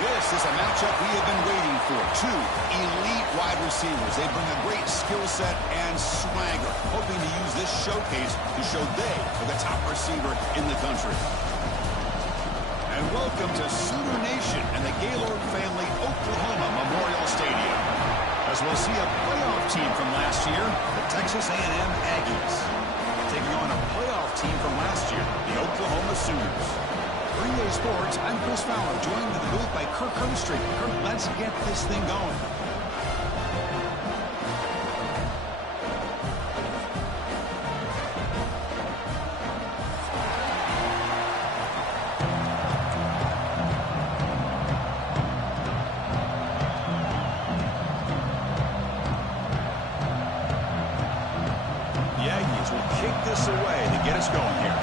This is a matchup we have been waiting for. Two elite wide receivers. They bring a great skill set and swagger, hoping to use this showcase to show they are the top receiver in the country. And welcome to Sooner Nation and the Gaylord Family Oklahoma Memorial Stadium, as we'll see a playoff team from last year, the Texas A&M Aggies, taking on a playoff team from last year, the Oklahoma Sooners. 3A Sports, I'm Chris Fowler, joined in the booth by Kirk Hermstreet. Kirk, let's get this thing going. The Aggies will kick this away to get us going here.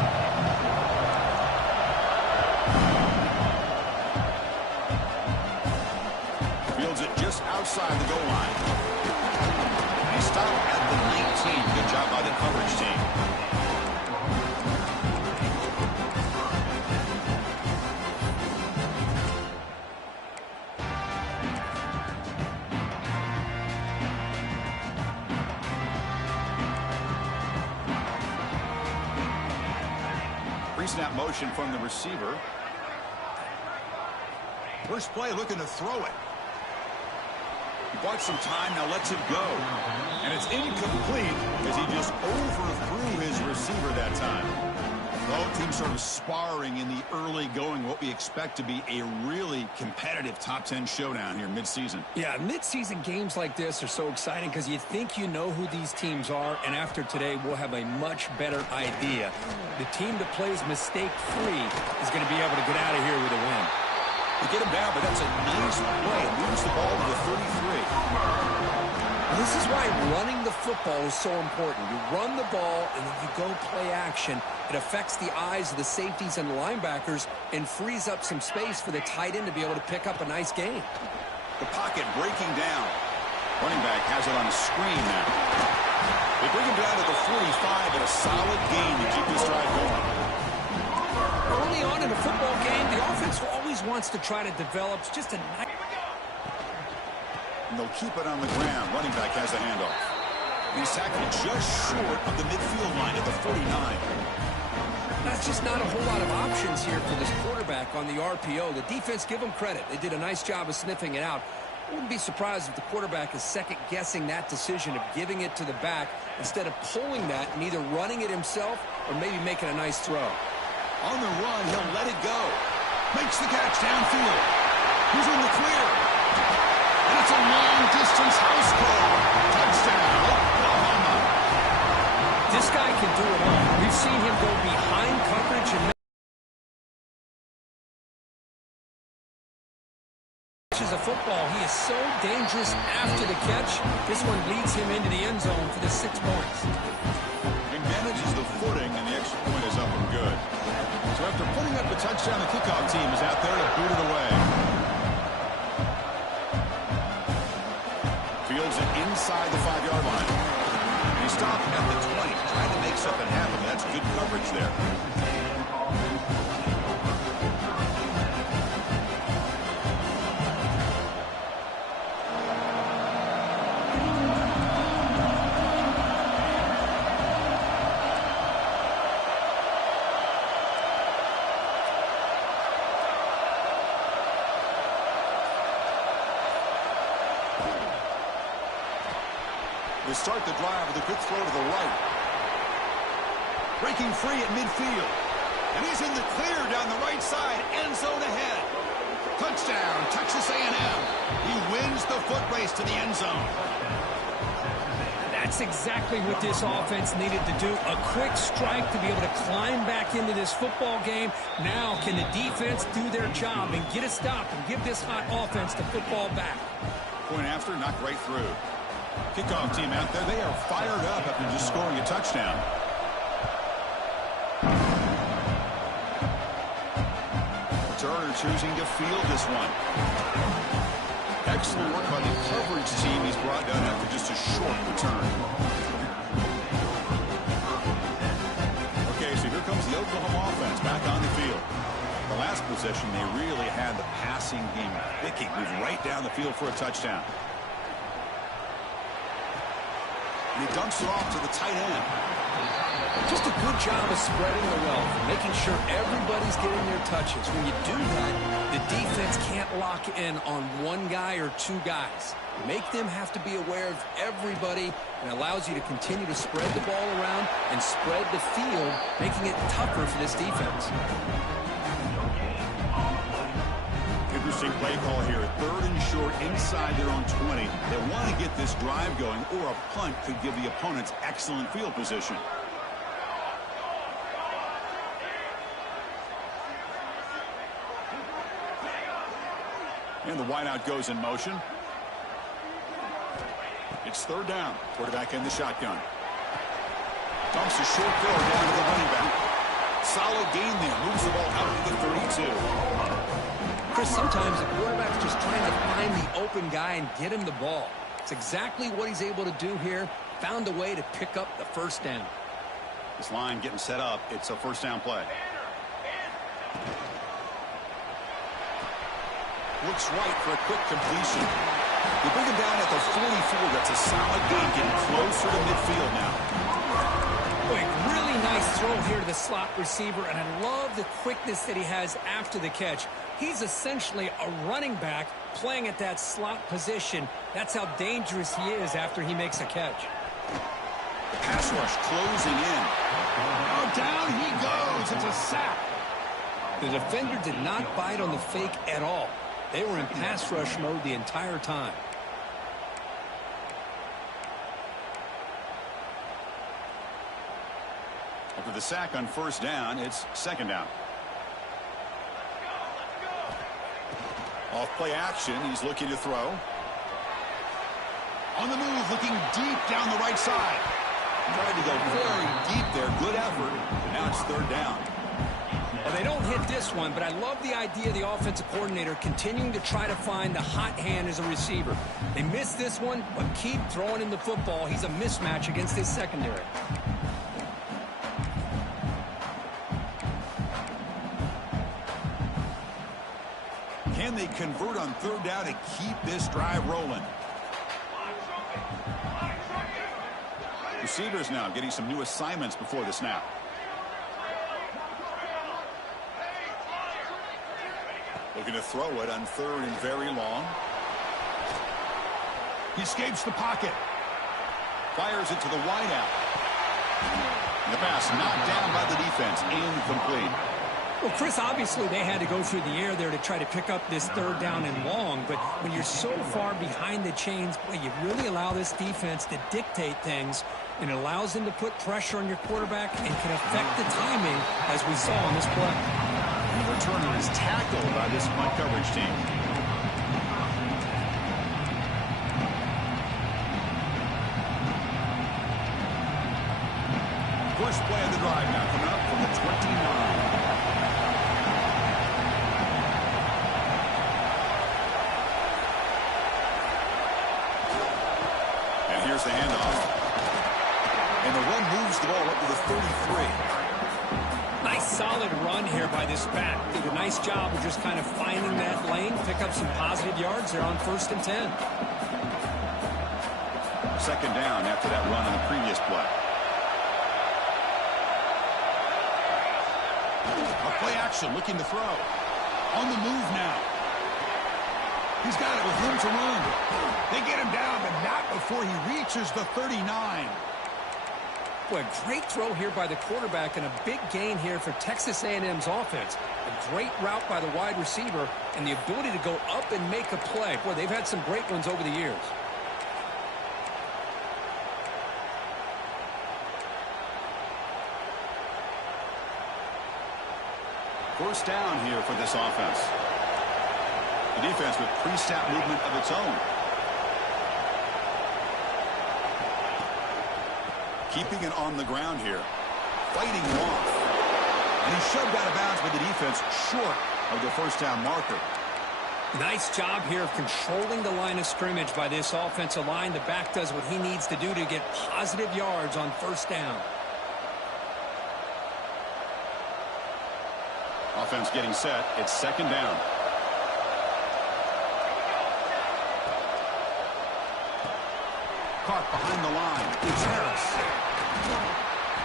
Outside the goal line. He stopped at the 19. Good job by the coverage team. Pre-snap motion from the receiver. First play looking to throw it. Bought some time, now lets it go. And it's incomplete as he just overthrew his receiver that time. Both teams sort of sparring in the early going, what we expect to be a really competitive top 10 showdown here mid-season. Yeah, mid-season games like this are so exciting because you think you know who these teams are, and after today we'll have a much better idea. The team that plays mistake-free is going to be able to get out of here with a win. They get him down, but that's a nice play. Moves the ball to the 33. This is why running the football is so important. You run the ball, and then you go play action. It affects the eyes of the safeties and the linebackers and frees up some space for the tight end to be able to pick up a nice gain. The pocket breaking down. Running back has it on a screen now. They bring him down to the 45 at a solid gain to keep this drive going. Early on in a football game, the offense always wants to try to develop just a nice... And they'll keep it on the ground. Running back has the handoff. He's tackled just short of the midfield line at the 49. That's just not a whole lot of options here for this quarterback on the RPO. The defense, give them credit. They did a nice job of sniffing it out. I wouldn't be surprised if the quarterback is second-guessing that decision of giving it to the back instead of pulling that and either running it himself or maybe making a nice throw. On the run, he'll let it go. Makes the catch downfield. He's in the clear. And it's a long-distance house call. Touchdown, Oklahoma. This guy can do it all. We've seen him go behind coverage and catches a football. He is so dangerous after the catch. This one leads him into the end zone for the 6 points. He manages the footing, and the extra point is up and good. So after putting up the touchdown, the kickoff team is out there to boot it away. Fields it inside the 5-yard line. And he stopped at the 20, trying to make something happen. That's good coverage there. They start the drive with a quick throw to the right. Breaking free at midfield. And he's in the clear down the right side. End zone ahead. Touchdown, Texas A&M. He wins the foot race to the end zone. That's exactly what this offense needed to do. A quick strike to be able to climb back into this football game. Now can the defense do their job and get a stop and give this hot offense the football back? Point after, knocked right through. Kickoff team out there. They are fired up after just scoring a touchdown. Turner choosing to field this one. Excellent work by the coverage team. He's brought down after just a short return. Okay, so here comes the Oklahoma offense back on the field. The last possession, they really had the passing game picking. Moved right down the field for a touchdown. And he dumps it off to the tight end. Just a good job of spreading the wealth, making sure everybody's getting their touches. When you do that, the defense can't lock in on one guy or two guys. Make them have to be aware of everybody, and allows you to continue to spread the ball around and spread the field, making it tougher for this defense. Interesting play call here. 3rd and short inside their own 20. They want to get this drive going, or a punt could give the opponents excellent field position. And the wideout goes in motion. It's 3rd down. Quarterback in the shotgun. Dumps a short throw down to the running back. Solid gain there. Moves the ball out to the 32. Chris, sometimes the quarterback's just trying to find the open guy and get him the ball. It's exactly what he's able to do here. Found a way to pick up the 1st down. This line getting set up. It's a 1st down play. Looks right for a quick completion. They bring him down at the 44. That's a solid gain, getting closer to midfield now. Quick, really nice throw here to the slot receiver, and I love the quickness that he has after the catch. He's essentially a running back playing at that slot position. That's how dangerous he is after he makes a catch. Pass rush closing in. Oh, down he goes. It's a sack. The defender did not bite on the fake at all. They were in pass rush mode the entire time. After the sack on 1st down, it's 2nd down. Off play action, he's looking to throw. On the move, looking deep down the right side. Tried to go very deep there, good effort. Now it's 3rd down. Well, they don't hit this one, but I love the idea of the offensive coordinator continuing to try to find the hot hand as a receiver. They missed this one, but keep throwing him the football. He's a mismatch against his secondary. Can they convert on 3rd down to keep this drive rolling? Receivers now getting some new assignments before the snap. Looking to throw it on 3rd and very long. He escapes the pocket. Fires it to the wideout. And the pass knocked down by the defense. Incomplete. Well, Chris, obviously they had to go through the air there to try to pick up this 3rd down and long, but when you're so far behind the chains, boy, you really allow this defense to dictate things, and it allows them to put pressure on your quarterback and can affect the timing, as we saw on this play. And the returner is tackled by this punt coverage team. First play of the drive now coming up from the 29. And here's the handoff. And the run moves the ball up to the 33. Nice solid run here by this back. Did a nice job of just kind of finding that lane, pick up some positive yards there on 1st and 10. 2nd down after that run on the previous play. A play action looking to throw. On the move now. He's got it with room to run. They get him down, but not before he reaches the 39. Boy, great throw here by the quarterback and a big gain here for Texas A&M's offense. A great route by the wide receiver and the ability to go up and make a play. Boy, they've had some great ones over the years. First down here for this offense. The defense with pre-snap movement of its own. Keeping it on the ground here. Fighting off. And he's shoved out of bounds by the defense short of the first down marker. Nice job here of controlling the line of scrimmage by this offensive line. The back does what he needs to do to get positive yards on first down. Offense getting set. It's second down. Caught behind the line. It's Harris.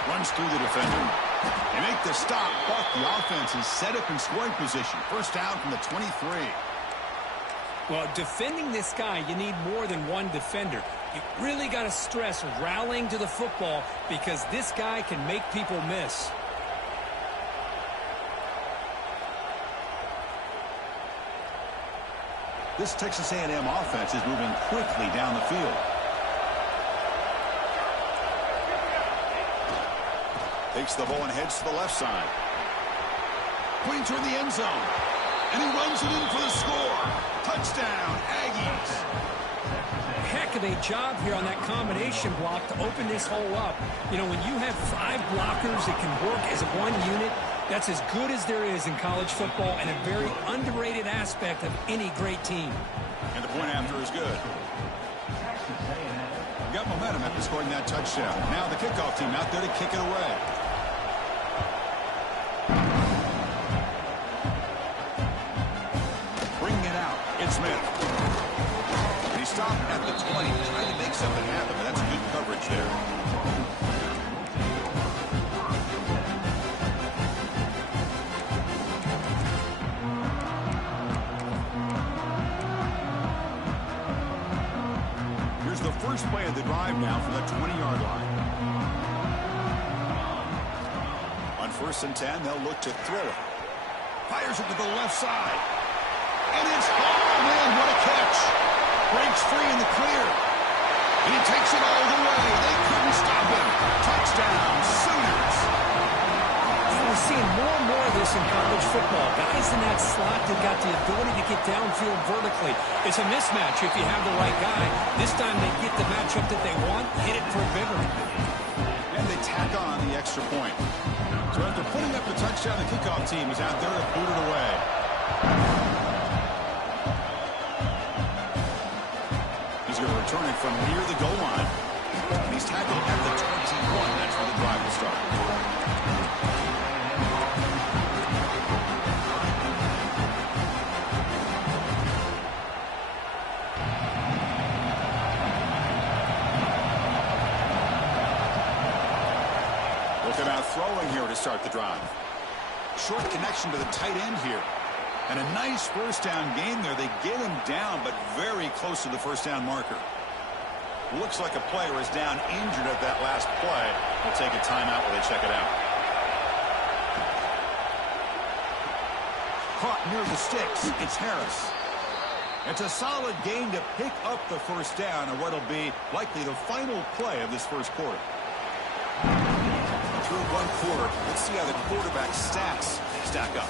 Runs through the defender. They make the stop, but the offense is set up in scoring position. First down from the 23. Well, defending this guy, you need more than one defender. You really got to stress rallying to the football because this guy can make people miss. This Texas A&M offense is moving quickly down the field. Takes the ball and heads to the left side. Pointing toward the end zone. And he runs it in for the score. Touchdown, Aggies. Heck of a job here on that combination block to open this hole up. You know, when you have 5 blockers that can work as one unit, that's as good as there is in college football and a very underrated aspect of any great team. And the point after is good. Got momentum after scoring that touchdown. Now the kickoff team out there to kick it away. Bringing it out. It's Smith. And he stopped at the 20, trying to make something happen, but that's good coverage there. First play of the drive now from the 20-yard line. On 1st and 10, they'll look to throw it. Fires it to the left side. And it's, oh man, what a catch. Breaks free in the clear. And he takes it all the way. They couldn't stop him. Touchdown, Sooners. We're seeing more and more of this in college football. Guys in that slot that got the ability to get downfield vertically. It's a mismatch if you have the right guy. This time they get the matchup that they want, hit it for a big one. And they tack on the extra point. So after putting up the touchdown, the kickoff team is out there to boot it away. He's going to return it from near the goal line. And he's tackled at the 21. That's where the drive will start. Throwing here to start the drive. Short connection to the tight end here. And a nice first down gain there. They get him down, but very close to the first down marker. Looks like a player is down injured at that last play. They'll take a timeout while they check it out. Caught near the sticks. It's Harris. It's a solid gain to pick up the first down and what'll be likely the final play of this first quarter. Through one quarter, let's see how the quarterback stats stack up.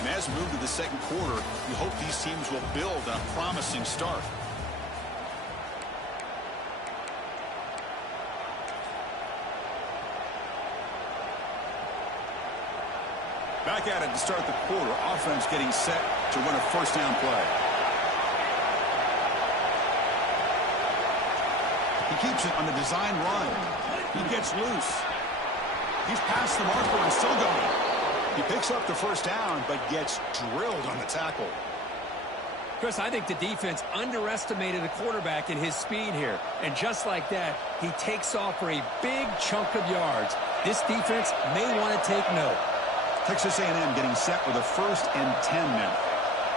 And as we move to the second quarter, we hope these teams will build on a promising start. Back at it to start the quarter. Offense getting set to win a first down play. He keeps it on the design run. He gets loose. He's past the marker and still going. He picks up the first down, but gets drilled on the tackle. Chris, I think the defense underestimated the quarterback in his speed here. And just like that, he takes off for a big chunk of yards. This defense may want to take note. Texas A&M getting set with a 1st and 10 now.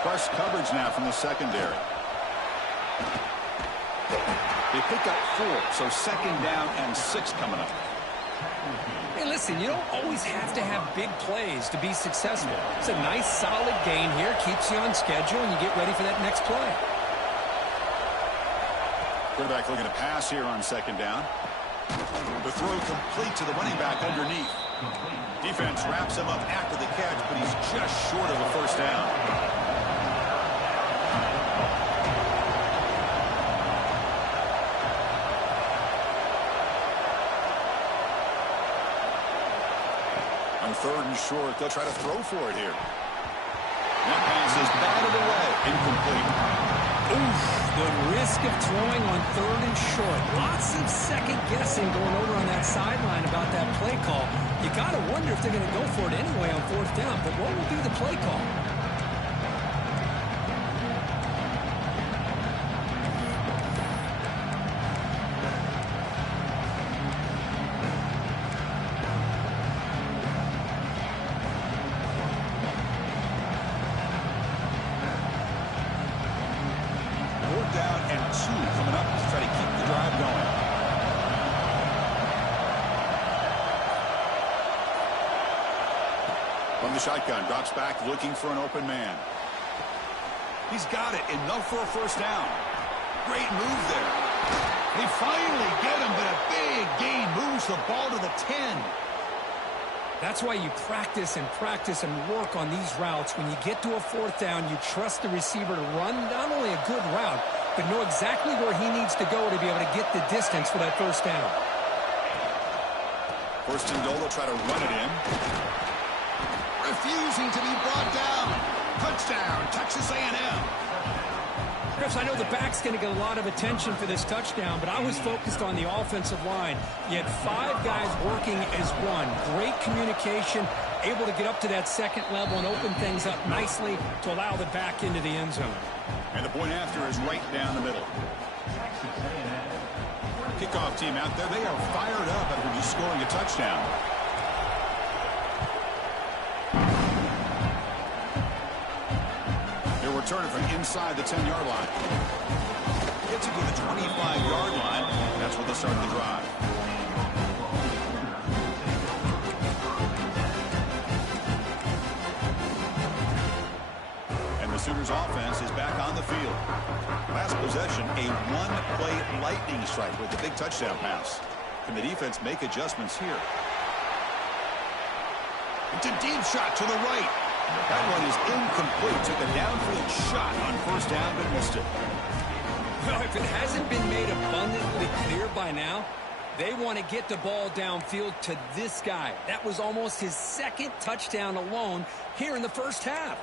Press coverage now from the secondary. They pick up 4, so 2nd down and 6 coming up. Hey, listen, you don't always have to have big plays to be successful. It's a nice, solid gain here. Keeps you on schedule, and you get ready for that next play. Quarterback looking to pass here on 2nd down. The throw complete to the running back underneath. Defense wraps him up after the catch, but he's just short of a 1st down. On 3rd and short, they'll try to throw for it here. That pass is batted away. Incomplete. Oof, the risk of throwing on 3rd and short. Lots of second guessing going over on that sideline about that play call. You got to wonder if they're going to go for it anyway on 4th down, but what will be the play call? From the shotgun, drops back looking for an open man. He's got it. Enough for a 1st down. Great move there. They finally get him, but a big gain moves the ball to the 10. That's why you practice and work on these routes. When you get to a 4th down, you trust the receiver to run not only a good route, but know exactly where he needs to go to be able to get the distance for that 1st down. 1st and goal, they'll try to run it in. Refusing to be brought down. Touchdown, Texas A&M. Chris, I know the back's going to get a lot of attention for this touchdown, but I was focused on the offensive line. You had 5 guys working as one. Great communication, able to get up to that 2nd level and open things up nicely to allow the back into the end zone. And the point after is right down the middle. Kickoff team out there, they are fired up after just scoring a touchdown. Return it from inside the 10-yard line. Gets it to the 25-yard line. That's where they'll start the drive. And the Sooners offense is back on the field. Last possession, a 1-play lightning strike with a big touchdown pass. Can the defense make adjustments here? It's a deep shot to the right. That one is incomplete. Took a downfield shot on 1st down, but missed it. Well, if it hasn't been made abundantly clear by now, they want to get the ball downfield to this guy. That was almost his 2nd touchdown alone here in the 1st half.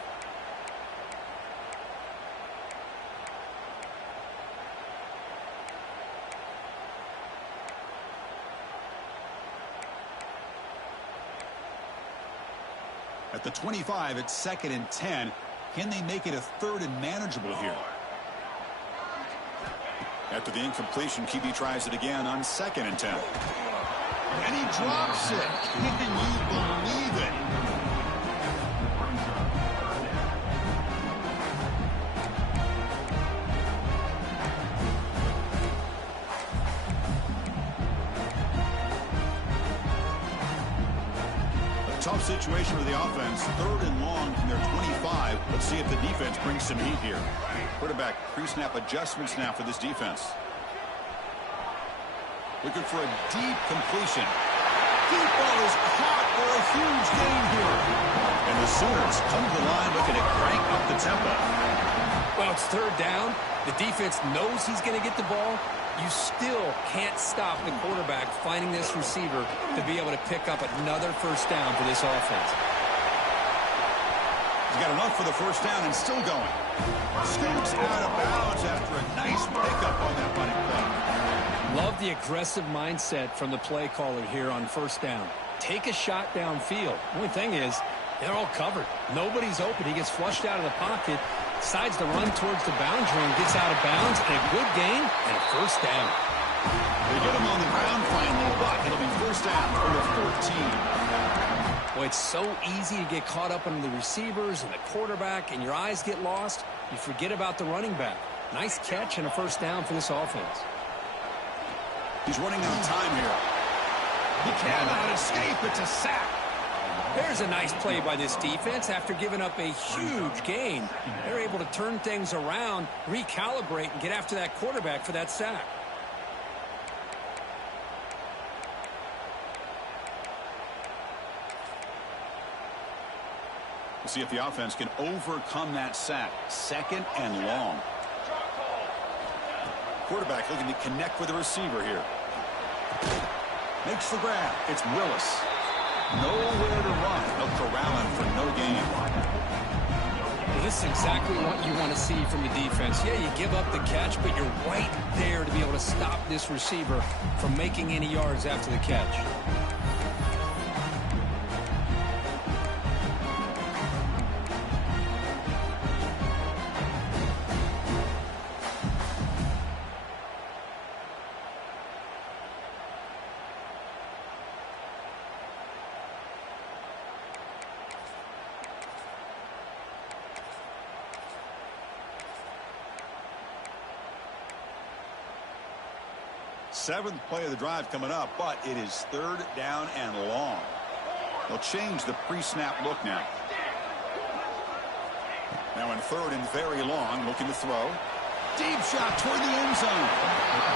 At the 25, it's 2nd and 10. Can they make it a 3rd and manageable here? After the incompletion, QB tries it again on 2nd and 10. And he drops it. Can you believe it? Tough situation for the offense. 3rd and long from their 25. Let's see if the defense brings some heat here. Quarterback pre-snap adjustments now for this defense. Looking for a deep completion. Deep ball is caught for a huge gain here. And the Sooners come to the line looking to crank up the tempo. Well, it's 3rd down. The defense knows he's going to get the ball. You still can't stop the quarterback finding this receiver to be able to pick up another 1st down for this offense. He's got enough for the 1st down and still going. Scoops out of bounds after a nice pickup on that running play. Love the aggressive mindset from the play caller here on 1st down. Take a shot downfield. The only thing is, they're all covered. Nobody's open. He gets flushed out of the pocket, decides to run towards the boundary and gets out of bounds, and a good gain and a 1st down. They get him on the ground finally, but it'll be 1st down from the 14. Well, it's so easy to get caught up in the receivers and the quarterback, and your eyes get lost. You forget about the running back. Nice catch and a first down for this offense. He's running out of time here. He cannot escape. It's a sack. There's a nice play by this defense after giving up a huge gain. They're able to turn things around, recalibrate, and get after that quarterback for that sack. We'll see if the offense can overcome that sack. 2nd and long. Quarterback looking to connect with the receiver here. Makes the grab. It's Willis. Nowhere to run. They'll corral him for no gain. Well, this is exactly what you want to see from the defense. Yeah, you give up the catch, but you're right there to be able to stop this receiver from making any yards after the catch. Seventh play of the drive coming up, but it is 3rd down and long. They'll change the pre-snap look now. Now in 3rd and very long, looking to throw. Deep shot toward the end zone.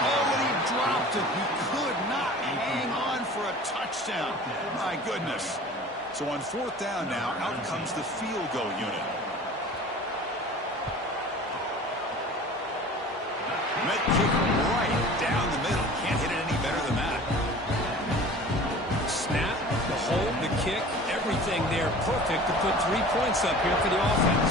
Oh, and he dropped it. He could not hang on for a touchdown. My goodness. So on 4th down now, out comes the field goal unit. Met kick right down the middle. Can't hit it any better than that. Snap, the hold, the kick, everything there perfect to put 3 points up here for the offense.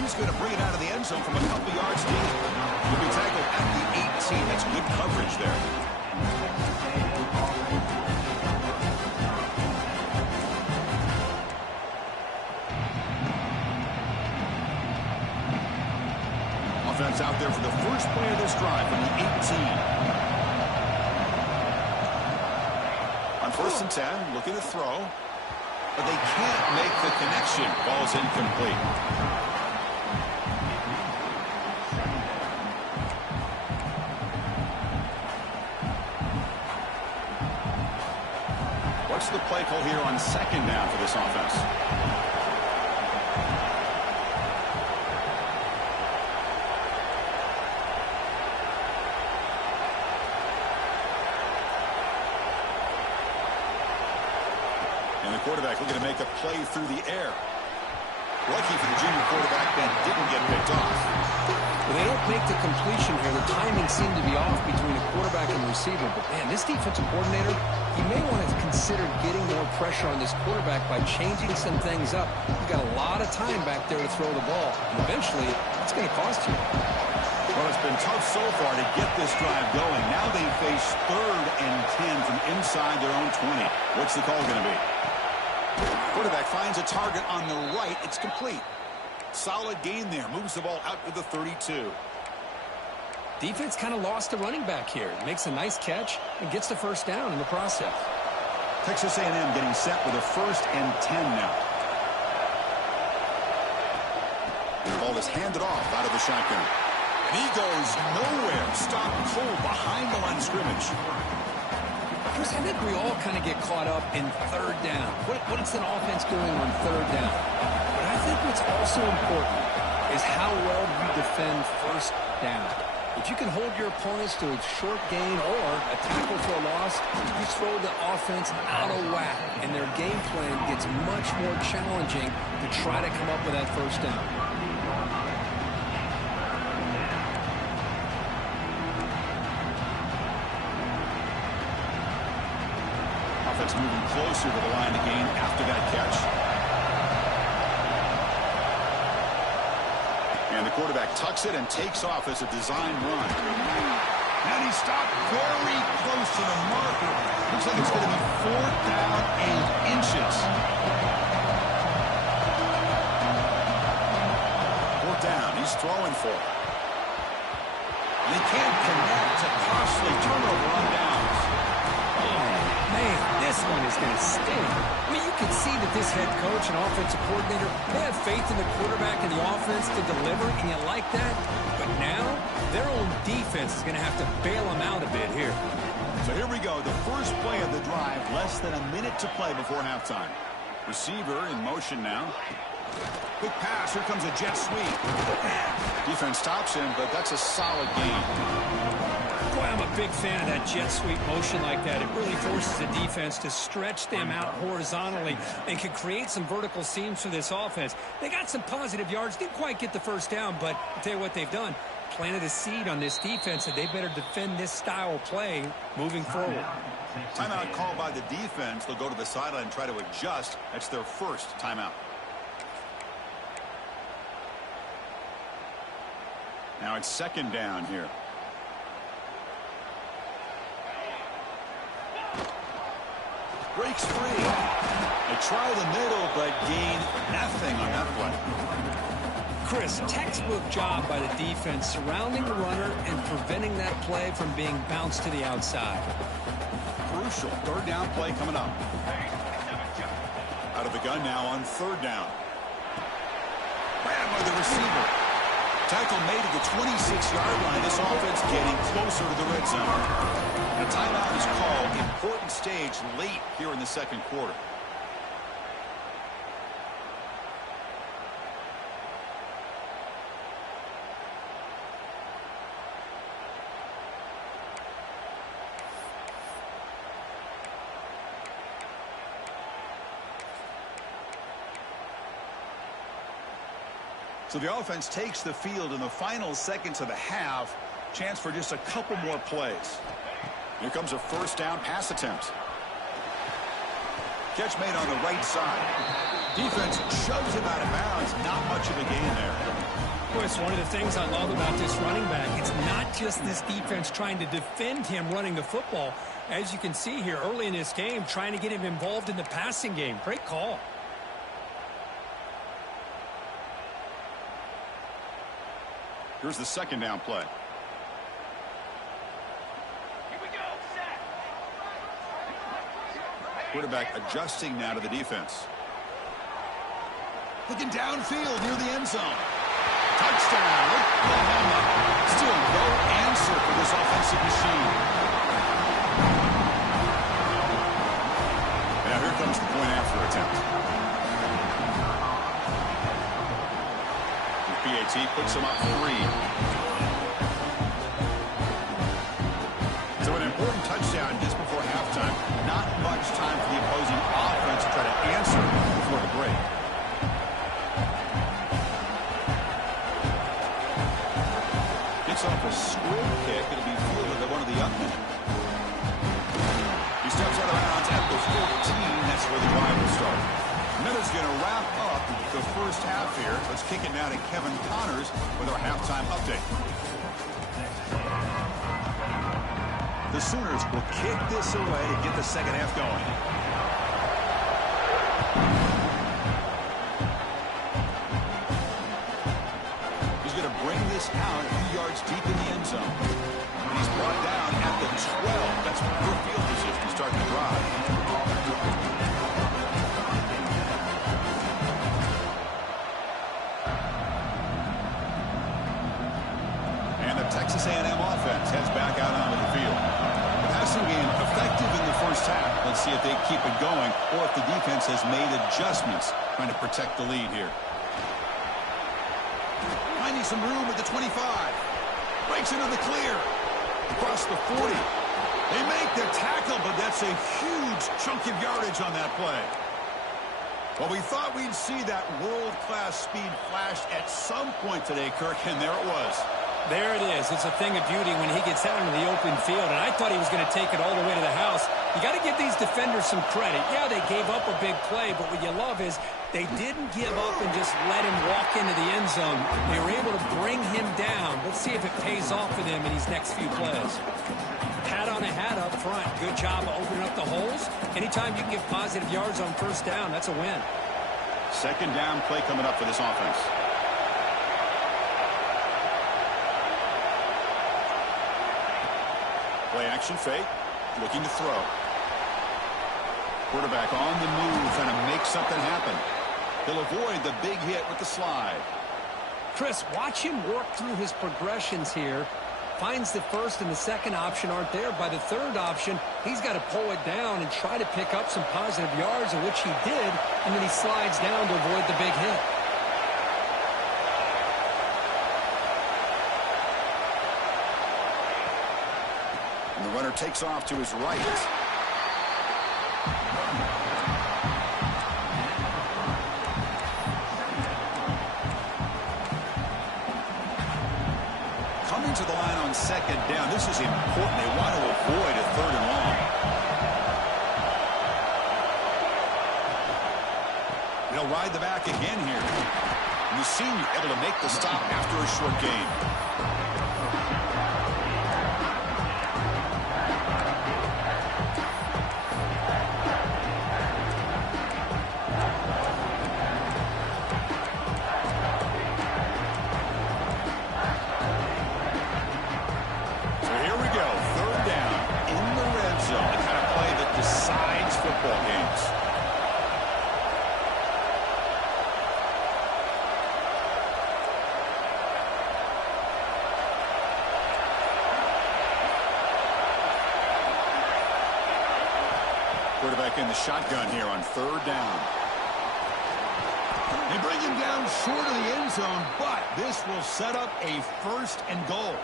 He's going to bring it out of the end zone from a couple yards deep. He'll be tackled at the 18. That's good coverage there. Offense out there for the first play of this drive from the 18. On 1st and 10, looking to throw. But they can't make the connection. Ball's incomplete. What's the play call here on 2nd down for this offense? Quarterback looking to make a play through the air. Lucky for the junior quarterback that didn't get picked off. Well, they don't make the completion here. The timing seemed to be off between the quarterback and the receiver. But, man, this defensive coordinator, he may want to consider getting more pressure on this quarterback by changing some things up. You've got a lot of time back there to throw the ball. And eventually, it's going to cost you. Well, it's been tough so far to get this drive going. Now they face 3rd and 10 from inside their own 20. What's the call going to be? Quarterback finds a target on the right. It's complete. Solid gain there. Moves the ball out to the 32. Defense kind of lost the running back here. Makes a nice catch and gets the first down in the process. Texas A&M getting set with a 1st and 10 now. The ball is handed off out of the shotgun. And he goes nowhere. Stop cold behind the line of scrimmage. Chris, I think we all kind of get caught up in 3rd down. What is an offense doing on 3rd down? But I think what's also important is how well you defend 1st down. If you can hold your opponents to a short gain or a tackle for a loss, you throw the offense out of whack, and their game plan gets much more challenging to try to come up with that 1st down. Moving closer to the line of gain after that catch. And the quarterback tucks it and takes off as a design run. And he stopped very close to the marker. Looks like it's going to be 4th down 8 inches. 4th down. He's throwing for it. And he can't connect. A costly turnover on downs. Man, this one is going to sting. I mean, you can see that this head coach and offensive coordinator, they have faith in the quarterback and the offense to deliver, and you like that. But now, their own defense is going to have to bail them out a bit here. So here we go, the first play of the drive, less than a minute to play before halftime. Receiver in motion now. Quick pass, here comes a jet sweep. Defense stops him, but that's a solid gain. Boy, I'm a big fan of that jet sweep motion like that. It really forces the defense to stretch them out horizontally and can create some vertical seams for this offense. They got some positive yards, didn't quite get the first down, but I'll tell you what they've done. Planted a seed on this defense, and they better defend this style of play moving forward. Timeout called by the defense. They'll go to the sideline and try to adjust. That's their first timeout. Now it's second down here. Breaks free. They try the middle, but gain nothing on that play. Chris, textbook job by the defense surrounding the runner and preventing that play from being bounced to the outside. Crucial third down play coming up. Out of the gun now on third down. Bam by the receiver. Tackle made at the 26-yard line. This offense getting closer to the red zone. A timeout is called. Important stage late here in the second quarter. So the offense takes the field in the final seconds of the half. Chance for just a couple more plays. Here comes a first down pass attempt. Catch made on the right side. Defense shoves him out of bounds. Not much of a gain there. Well, it's one of the things I love about this running back. It's not just this defense trying to defend him running the football. As you can see here early in this game, trying to get him involved in the passing game. Great call. Here's the second down play. Here we go, set. Quarterback adjusting now to the defense. Looking downfield near the end zone. Touchdown. Still no answer for this offensive machine. Now here comes the point after attempt. PAT puts him up 3. So an important touchdown just before halftime. Not much time for the opposing offense to try to answer before the break. Gets off a squib kick. It'll be fielded at one of the up men. He steps out of bounds at the 14. That's where the drive will start. Miller's going to wrap up the first half here. Let's kick it now to Kevin Connors with our halftime update. The Sooners will kick this away to get the second half going. He's going to bring this out a few yards deep in the end zone. And he's brought down at the 12. That's good field position to start the drive. Texas A&M offense heads back out onto the field. The passing game effective in the first half. Let's see if they keep it going or if the defense has made adjustments trying to protect the lead here. Finding some room at the 25. Breaks into the clear. Across the 40. They make the tackle, but that's a huge chunk of yardage on that play. Well, we thought we'd see that world-class speed flash at some point today, Kirk, and there it was. There it is. It's a thing of beauty when he gets out into the open field, and I thought he was going to take it all the way to the house. You got to give these defenders some credit. Yeah, they gave up a big play, but what you love is they didn't give up and just let him walk into the end zone. They were able to bring him down. Let's see if it pays off for them in these next few plays. Hat on a hat up front. Good job of opening up the holes. Anytime you can get positive yards on first down, that's a win. Second down play coming up for this offense. Play action fake, looking to throw. Quarterback on the move, trying to make something happen. He'll avoid the big hit with the slide. Chris, watch him work through his progressions here. Finds the first and the second option aren't there. By the third option, he's got to pull it down and try to pick up some positive yards, of which he did, and then he slides down to avoid the big hit. And the runner takes off to his right. Coming to the line on second down. This is important. They want to avoid a third and long. They'll ride the back again here. And the senior able to make the stop after a short gain. Quarterback in the shotgun here on third down. They bring him down short of the end zone, but this will set up a first and goal.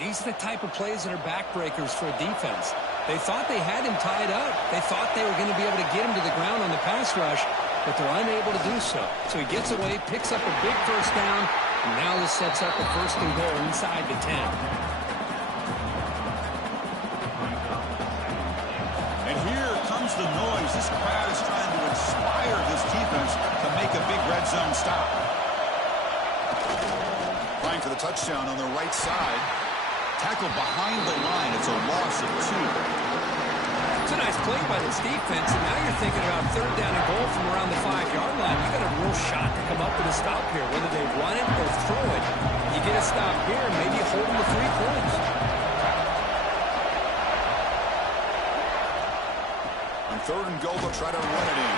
These are the type of plays that are backbreakers for a defense. They thought they had him tied up. They thought they were going to be able to get him to the ground on the pass rush, but they're unable to do so. So he gets away, picks up a big first down, and now this sets up a first and goal inside the 10. The noise. This crowd is trying to inspire this defense to make a big red zone stop. Trying for the touchdown on the right side. Tackled behind the line. It's a loss of 2. It's a nice play by this defense, and now you're thinking about third down and goal from around the 5-yard line. You got a real shot to come up with a stop here, whether they run it or throw it. You get a stop here, maybe hold them to 3 points. Third and goal, they'll try to run it in.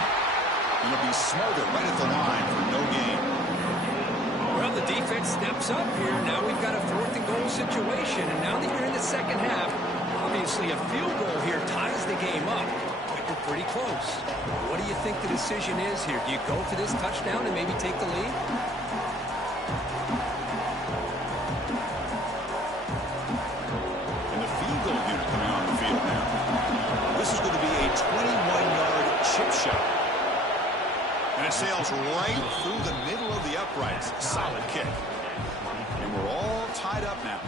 And it'll be smothered right at the line for no gain. Well, the defense steps up here. Now we've got a fourth and goal situation. And now that you're in the second half, obviously a field goal here ties the game up. But you're pretty close. What do you think the decision is here? Do you go for this touchdown and maybe take the lead? And the field goal unit coming on the field now. This is going to be a 21-yard chip shot. And it sails right through the middle of the uprights. Solid kick. And we're all tied up now.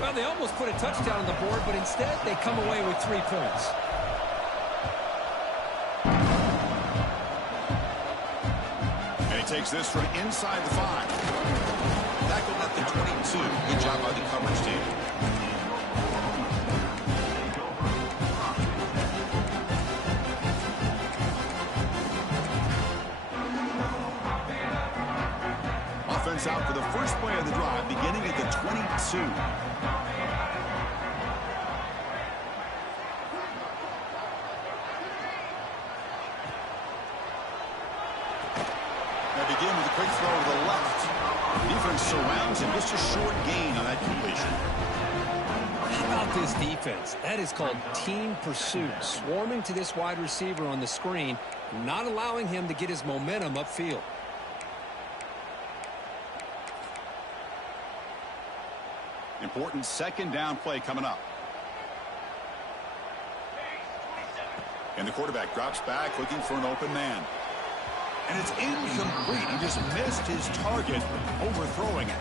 Well, they almost put a touchdown on the board, but instead they come away with 3 points. And he takes this from inside the 5. Tackled at the 22. Good job by the coverage team. Out for the first play of the drive, beginning at the 22. They begin with a quick throw to the left. Defense surrounds him. Just a short gain on that completion. How about this defense? That is called team pursuit. Swarming to this wide receiver on the screen, not allowing him to get his momentum upfield. Important second down play coming up. And the quarterback drops back looking for an open man. And it's incomplete. He just missed his target, overthrowing it.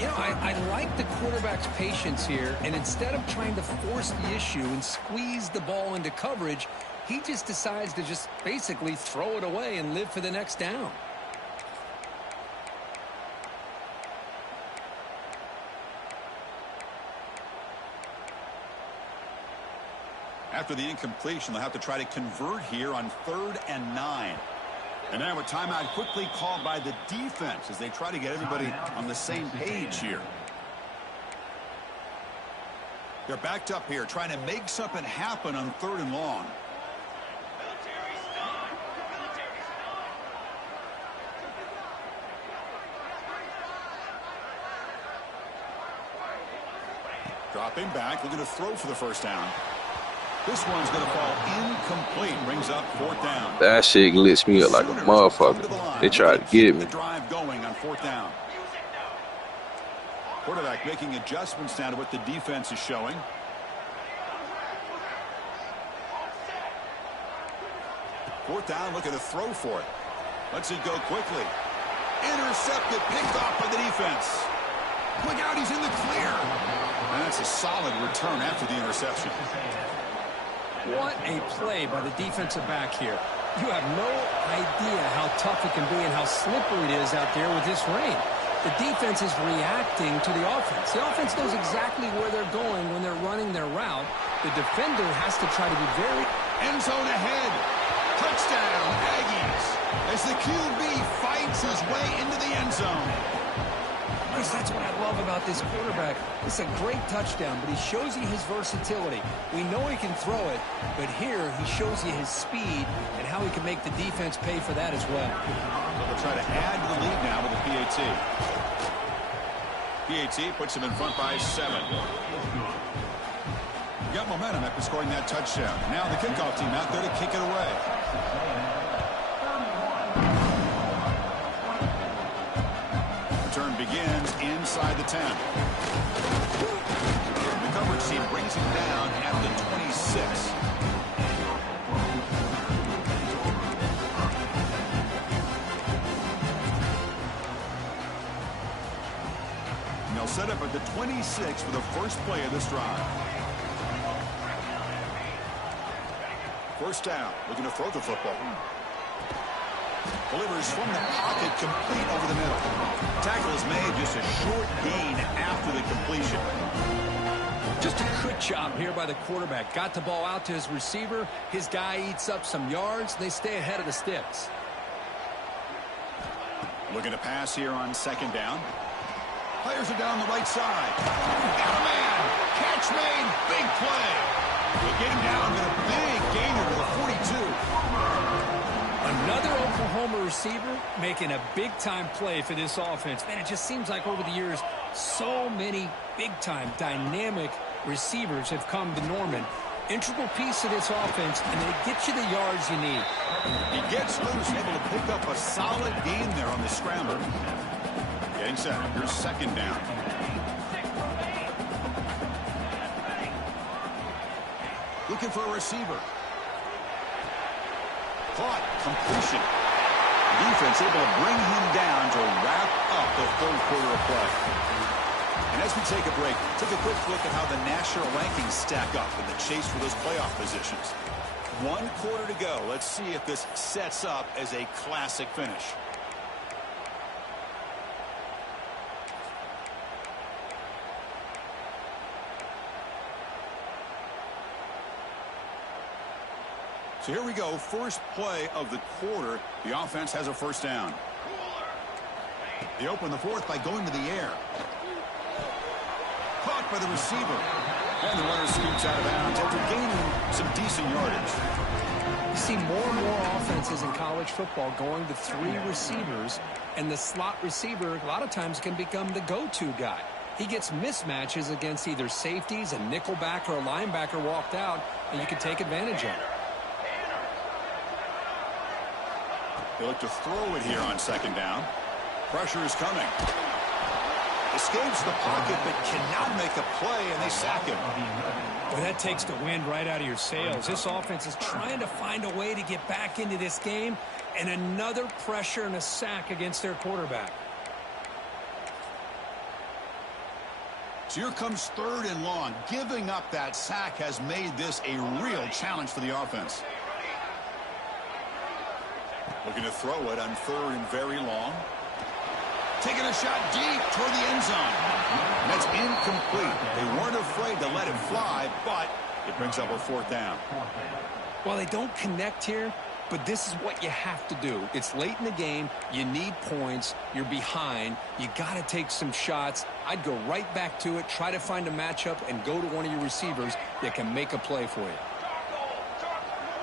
You know, I like the quarterback's patience here, and instead of trying to force the issue and squeeze the ball into coverage, he just decides to just basically throw it away and live for the next down. After the incompletion, they'll have to try to convert here on 3rd and 9. And now a timeout quickly called by the defense as they try to get everybody on the same page here. They're backed up here, trying to make something happen on 3rd and long. Military stun. Military stun. Dropping back, looking to throw for the first down. This one's going to fall incomplete. Brings up 4th down. That shit glitched me up like a motherfucker. They tried to get me. The drive going on 4th down. Quarterback making adjustments now to what the defense is showing. Fourth down, looking to throw for it. Lets it go quickly. Intercepted, picked off by the defense. Look out, he's in the clear. And that's a solid return after the interception. What a play by the defensive back here. You have no idea how tough it can be and how slippery it is out there with this rain. The defense is reacting to the offense. The offense knows exactly where they're going when they're running their route. The defender has to try to be very... End zone ahead. Touchdown, Aggies. As the QB fights his way into the end zone. That's what I love about this quarterback. It's a great touchdown, but he shows you his versatility. We know he can throw it, but here he shows you his speed and how he can make the defense pay for that as well. So they'll try to add to the lead now with a PAT. PAT puts him in front by 7. Got momentum after scoring that touchdown. Now the kickoff team out there to kick it away. Return begins inside the 10. The coverage team brings him down at the 26. And they'll set up at the 26 for the first play of this drive. First down, looking to throw the football. Delivers from the pocket, complete over the middle. Tackle is made, just a short gain after the completion. Just a good job here by the quarterback. Got the ball out to his receiver. His guy eats up some yards. They stay ahead of the sticks. Looking to pass here on 2nd down. Players are down the right side. Got a man. Catch made. Big play. They get him down with a big gainer to the 42. Another Oklahoma receiver making a big-time play for this offense. Man, it just seems like over the years, so many big-time, dynamic receivers have come to Norman. Integral piece of this offense, and they get you the yards you need. He gets loose, able to pick up a solid gain there on the scramble. Getting set. Here's 2nd down. Looking for a receiver. Caught. Completion. Defense able to bring him down to wrap up the 3rd quarter of play. And as we take a break, take a quick look at how the national rankings stack up in the chase for those playoff positions. 1 quarter to go. Let's see if this sets up as a classic finish. So here we go, first play of the quarter. The offense has a first down. They open the 4th by going to the air. Caught by the receiver. And the runner scoots out of bounds after gaining some decent yardage. You see more and more offenses in college football going to 3 receivers, and the slot receiver a lot of times can become the go-to guy. He gets mismatches against either safeties, a nickelback, or a linebacker walked out, and you can take advantage of it. They look to throw it here on 2nd down. Pressure is coming. Escapes the pocket, but cannot make a play, and they sack him. Well, that takes the wind right out of your sails. This offense is trying to find a way to get back into this game, and another pressure and a sack against their quarterback. So here comes 3rd and long. Giving up that sack has made this a real challenge for the offense. Looking to throw it on 3rd and very long. Taking a shot deep toward the end zone. And that's incomplete. They weren't afraid to let it fly, but it brings up a 4th down. While they don't connect here, but this is what you have to do. It's late in the game. You need points. You're behind. You got to take some shots. I'd go right back to it, try to find a matchup, and go to one of your receivers that can make a play for you.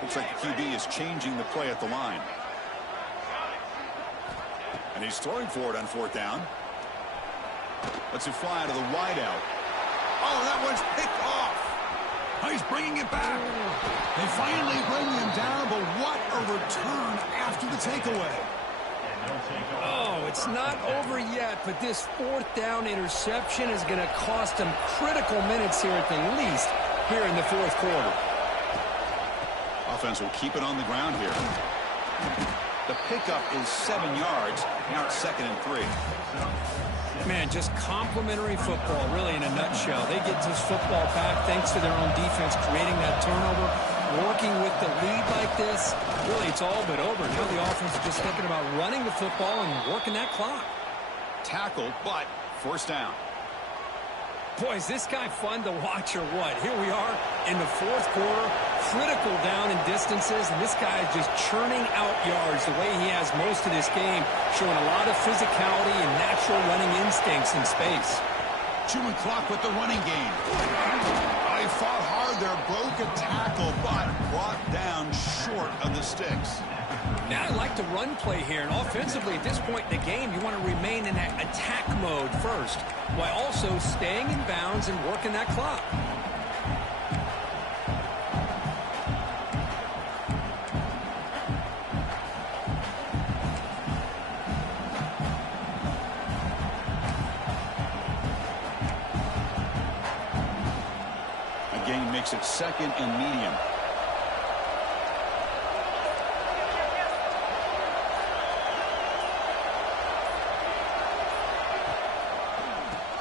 Looks like the QB is changing the play at the line. And he's throwing for it on 4th down. Lets it fly to the wideout. Oh, that one's picked off. He's bringing it back. They finally bring him down, but what a return after the takeaway. Oh, it's not over yet, but this 4th down interception is going to cost them critical minutes here at the least here in the 4th quarter. Offense will keep it on the ground here. The pickup is 7 yards. Now it's 2nd and 3. Man, just complimentary football, really, in a nutshell. They get this football back thanks to their own defense, creating that turnover, working with the lead like this. Really, it's all but over. Now the offense is just thinking about running the football and working that clock. Tackle, but 1st down. Boy, is this guy fun to watch or what? Here we are in the 4th quarter, critical down in distances, and this guy is just churning out yards the way he has most of this game, showing a lot of physicality and natural running instincts in space. Chewing clock with the running game. He fought hard there, broke a tackle, but brought down short of the sticks. Now I like to run play here, and offensively at this point in the game, you want to remain in that attack mode first, while also staying in bounds and working that clock. The game makes it 2nd and medium.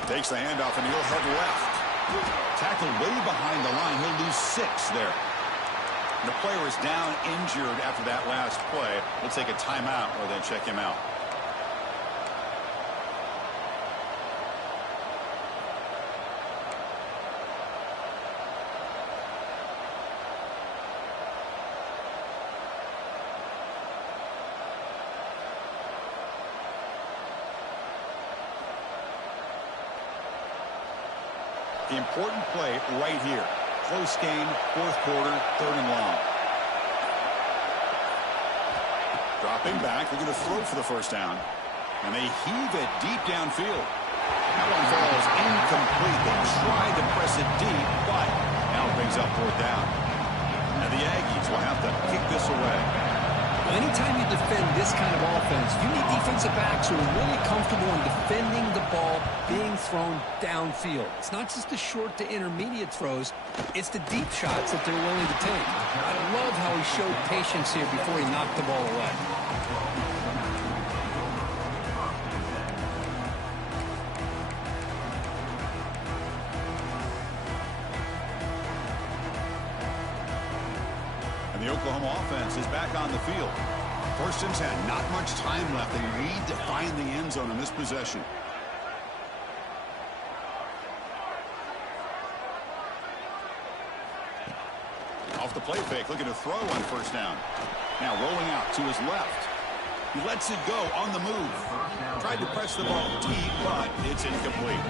Takes the handoff and he'll head left. Tackled way behind the line. He'll lose 6 there. And the player is down injured after that last play. We'll take a timeout or then check him out. The important play right here. Close game, 4th quarter, 3rd and long. Dropping back, they're going to throw for the 1st down. And they heave it deep downfield. That one falls incomplete. They tried to press it deep, but now it brings up 4th down. And the Aggies will have to kick this away. Well, anytime you defend this kind of offense, you need defensive backs who are really comfortable in defending the ball being thrown downfield. It's not just the short to intermediate throws, it's the deep shots that they're willing to take. I love how he showed patience here before he knocked the ball away. And the Oklahoma offense is back on the field. 1st and 10, not much time left. They need to find the end zone in this possession. Off the play fake, looking to throw on 1st down. Now rolling out to his left. He lets it go on the move. Tried to press the ball deep, but it's incomplete.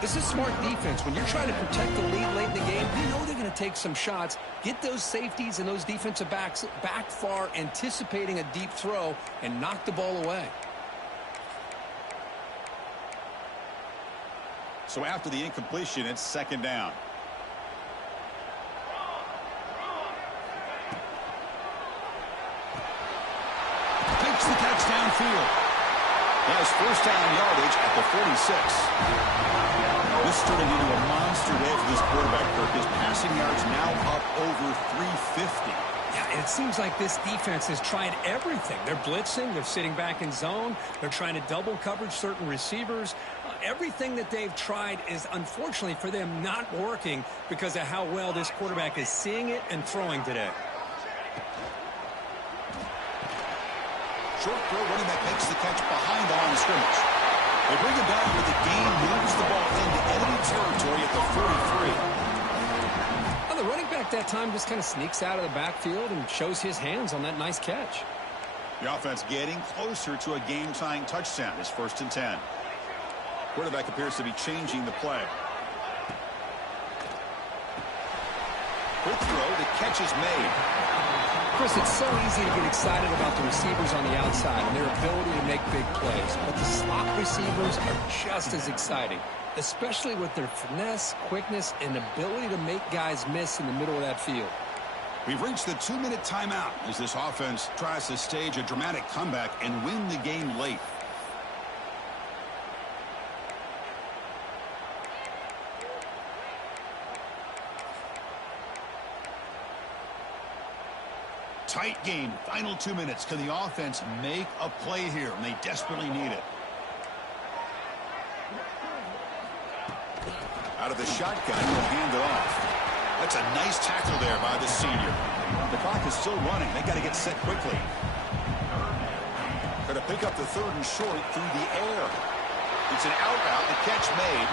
This is smart defense. When you're trying to protect the lead late in the game, you know they're going to take some shots. Get those safeties and those defensive backs back far, anticipating a deep throw, and knock the ball away. So after the incompletion, it's 2nd down. Takes the catch downfield. He has 1st down yardage at the 46. This is turning into a monster day for this quarterback, Kirk. His passing yards now up over 350. Yeah, and it seems like this defense has tried everything. They're blitzing. They're sitting back in zone. They're trying to double coverage certain receivers. Everything that they've tried is, unfortunately for them, not working because of how well this quarterback is seeing it and throwing today. Short throw, running back makes the catch behind the line of scrimmage. They bring it down, but the game moves the ball into enemy territory at the 43. Well, the running back quarterback that time just kind of sneaks out of the backfield and shows his hands on that nice catch. The offense getting closer to a game-tying touchdown. It's 1st and 10. Quarterback appears to be changing the play. Quick throw. The catch is made. Chris, it's so easy to get excited about the receivers on the outside and their ability to make big plays. But the slot receivers are just as exciting, especially with their finesse, quickness, and ability to make guys miss in the middle of that field. We've reached the 2-minute timeout as this offense tries to stage a dramatic comeback and win the game late. Tight game. Final 2 minutes. Can the offense make a play here? And they desperately need it. Out of the shotgun, he'll hand it off. That's a nice tackle there by the senior. The clock is still running. They got to get set quickly. Got to pick up the 3rd and short through the air. It's an out route. The catch made.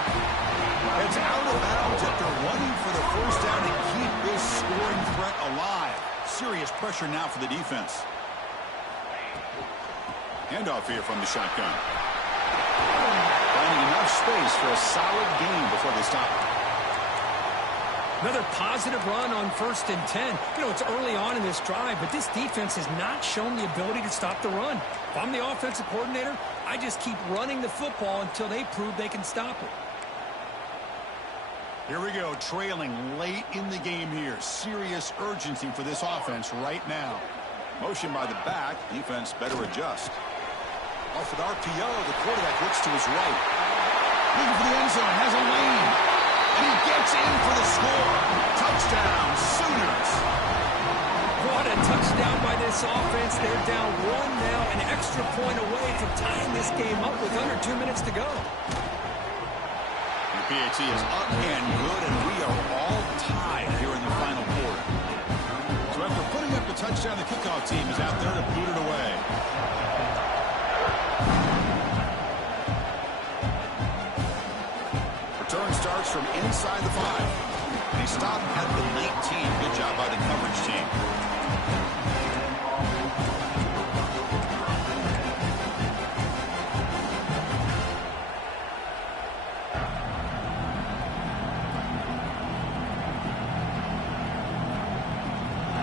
It's out of bounds after running for the 1st down to keep this scoring threat alive. Serious pressure now for the defense. Handoff here from the shotgun. Finding enough space for a solid gain before they stop. Another positive run on 1st and 10. You know, it's early on in this drive, but this defense has not shown the ability to stop the run. If I'm the offensive coordinator, I just keep running the football until they prove they can stop it. Here we go, trailing late in the game here. Serious urgency for this offense right now. Motion by the back. Defense better adjust. Off an RPO, the quarterback looks to his right. Looking for the end zone, has a lane. And he gets in for the score. Touchdown, Sooners. What a touchdown by this offense. They're down 1 now, an extra point away from tying this game up with under 2 minutes to go. PAT is up and good, and we are all tied here in the final quarter. So after putting up the touchdown, the kickoff team is out there to boot it away. Return starts from inside the 5. And he stopped at the 19. Good job by the coverage team.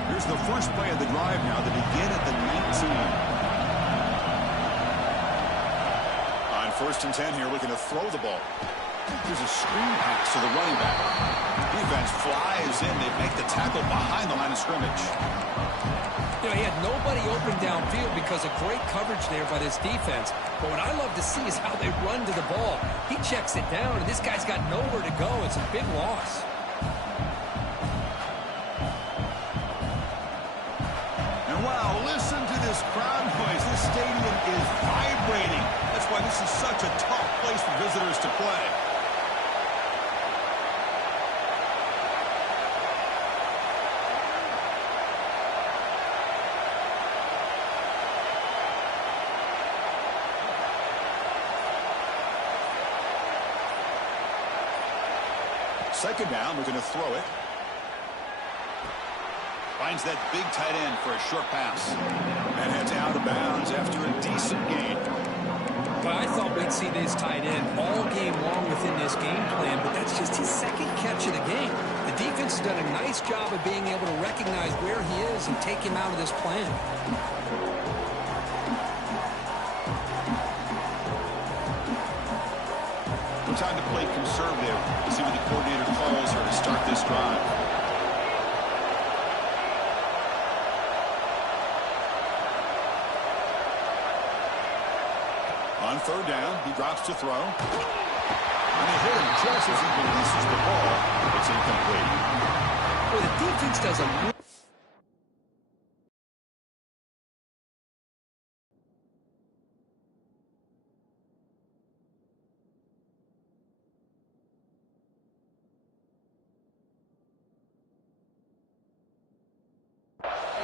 Here's the first play of the drive now to begin at the 19. On 1st and 10 here, looking to throw the ball. Here's a screen pass to the running back. Defense flies in. They make the tackle behind the line of scrimmage. You know, he had nobody open downfield because of great coverage there by this defense. But what I love to see is how they run to the ball. He checks it down, and this guy's got nowhere to go. It's a big loss. Wow, listen to this crowd noise. This stadium is vibrating. That's why this is such a tough place for visitors to play. Second down, we're going to throw it. Finds that big tight end for a short pass. And heads out of bounds after a decent gain. Well, I thought we'd see this tight end all game long within this game plan, but that's just his 2nd catch of the game. The defense has done a nice job of being able to recognize where he is and take him out of this plan. No time to play conservative. Let's see what the coordinator calls here to start this drive. On 3rd down, he drops to throw. And they hit him just as he releases the ball. It's incomplete. Well, the defense does a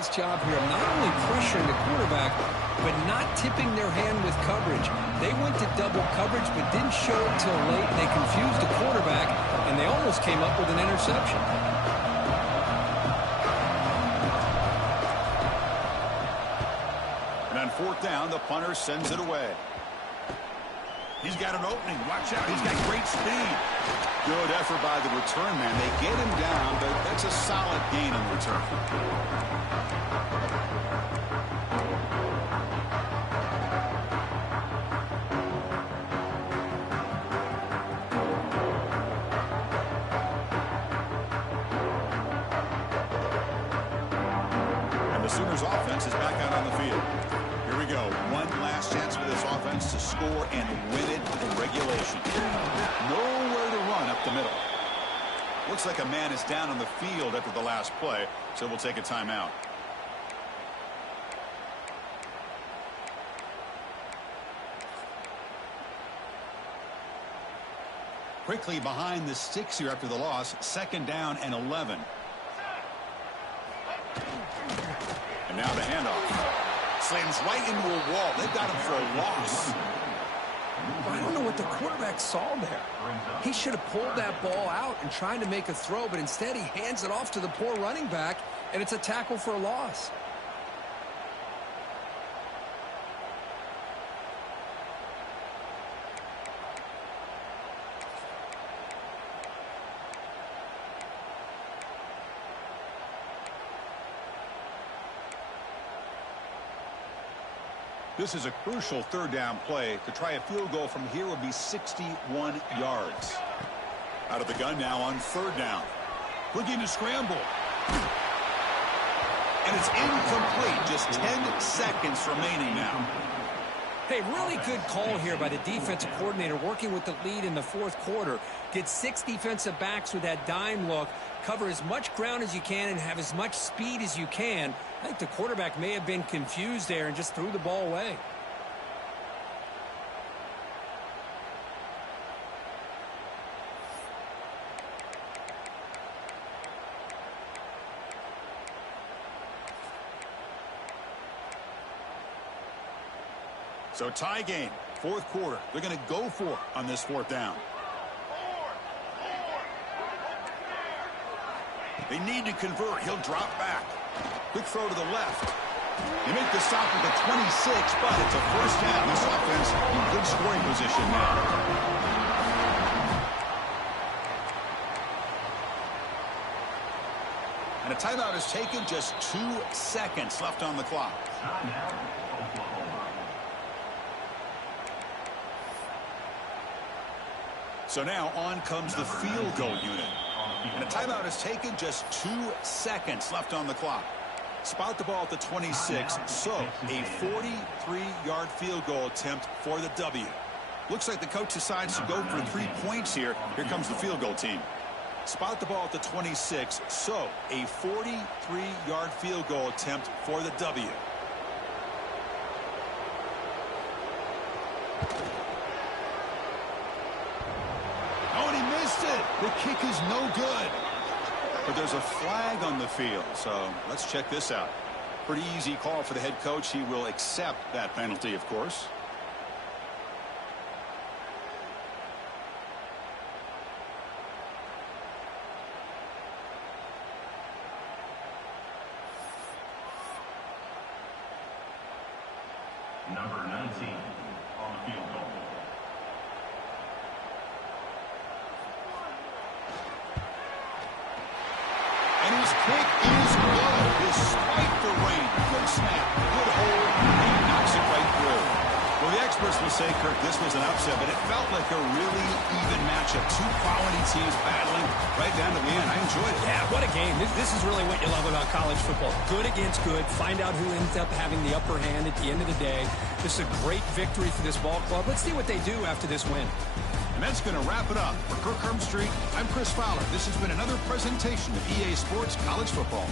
nice job here of not only pressuring the quarterback, but not tipping their hand with coverage. They went to double coverage, but didn't show it till late. They confused the quarterback, and they almost came up with an interception. down. The punter sends it away. He's got an opening. Watch out. He's got great speed. Good effort by the return man. They get him down, but that's a solid gain in return. And the Sooners offense is back out on the field. Here we go. One last chance for this offense to score and win it in regulation. Nowhere to run up the middle. Looks like a man is down on the field after the last play, so we'll take a timeout. Quickly behind the sticks here after the loss. 2nd down and 11. And now the handoff. Slams right into a wall. They've got him for a loss. I don't know what the quarterback saw there. He should have pulled that ball out and tried to make a throw, but instead he hands it off to the poor running back, and it's a tackle for a loss. This is a crucial 3rd down play. To try a field goal from here would be 61 yards. Out of the gun now on 3rd down. Looking to scramble. And it's incomplete. Just 10 seconds remaining now. Hey, really good call here by the defensive coordinator working with the lead in the 4th quarter. Get 6 defensive backs with that dime look. Cover as much ground as you can and have as much speed as you can. I think the quarterback may have been confused there and just threw the ball away. So tie game, 4th quarter. They're going to go for it on this 4th down. They need to convert. He'll drop back. Quick throw to the left. They make the stop at the 26, but it's a 1st down. This offense in good scoring position now. And a timeout is taken. Just 2 seconds left on the clock. So now on comes the field goal unit. And a timeout is taken. Just 2 seconds left on the clock. Spot the ball at the 26. So a 43-yard field goal attempt for the W. Looks like the coach decides to go for 3 points here. Here comes the field goal team. Spot the ball at the 26. So a 43-yard field goal attempt for the W. The kick is no good. But there's a flag on the field, so let's check this out. Pretty easy call for the head coach. He will accept that penalty, of course. Number 19 on the field goal. And his kick is good. Despite the rain, good snap, good hold, and he knocks it right through. Well, the experts will say, Kirk, this was an upset, but it felt like a really even matchup. 2 quality teams battling right down to the end. I enjoyed it. Yeah, what a game. This is really what you love about college football. Good against good. Find out who ends up having the upper hand at the end of the day. This is a great victory for this ball club. Let's see what they do after this win. And that's going to wrap it up. For Kirk Hermstreet, I'm Chris Fowler. This has been another presentation of EA Sports College Football.